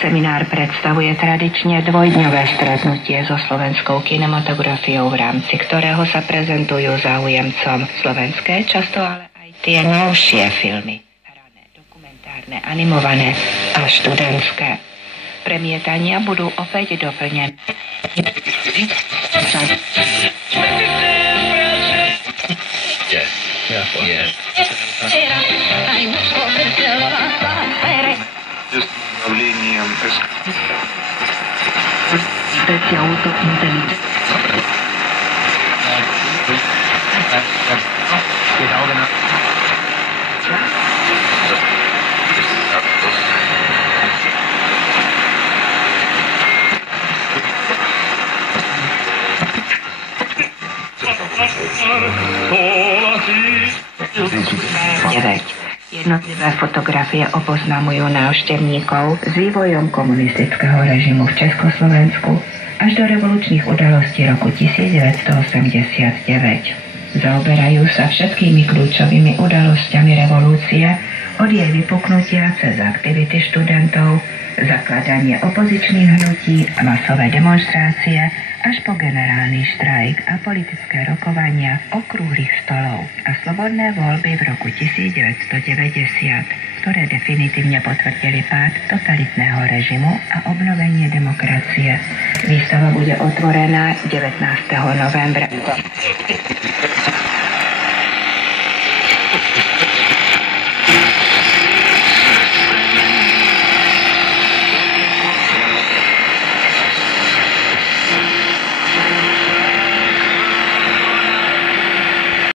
Seminár predstavuje tradične dvojdňové stretnutie so slovenskou kinematografiou, v rámci ktorého sa prezentujú záujemcom slovenské, často ale aj tie novšie filmy, hrané, dokumentárne, animované a študentské. Premietania budú opäť doplnené. Jednotlivé fotografie oboznamujú návštevníkov s vývojom komunistického režimu v Československu až do revolučných udalostí roku 1989. Zaoberajú sa všetkými kľúčovými udalosťami revolúcie od jej vypuknutia cez aktivity študentov, zakladanie opozičných hnutí, masové demonštrácie až po generálny štrajk a politické rokovania okrúhlych stolov a slobodné voľby v roku 1990, ktoré definitívne potvrdili pád totalitného režimu a obnovenie demokracie. Výstava bude otvorená 19. novembra.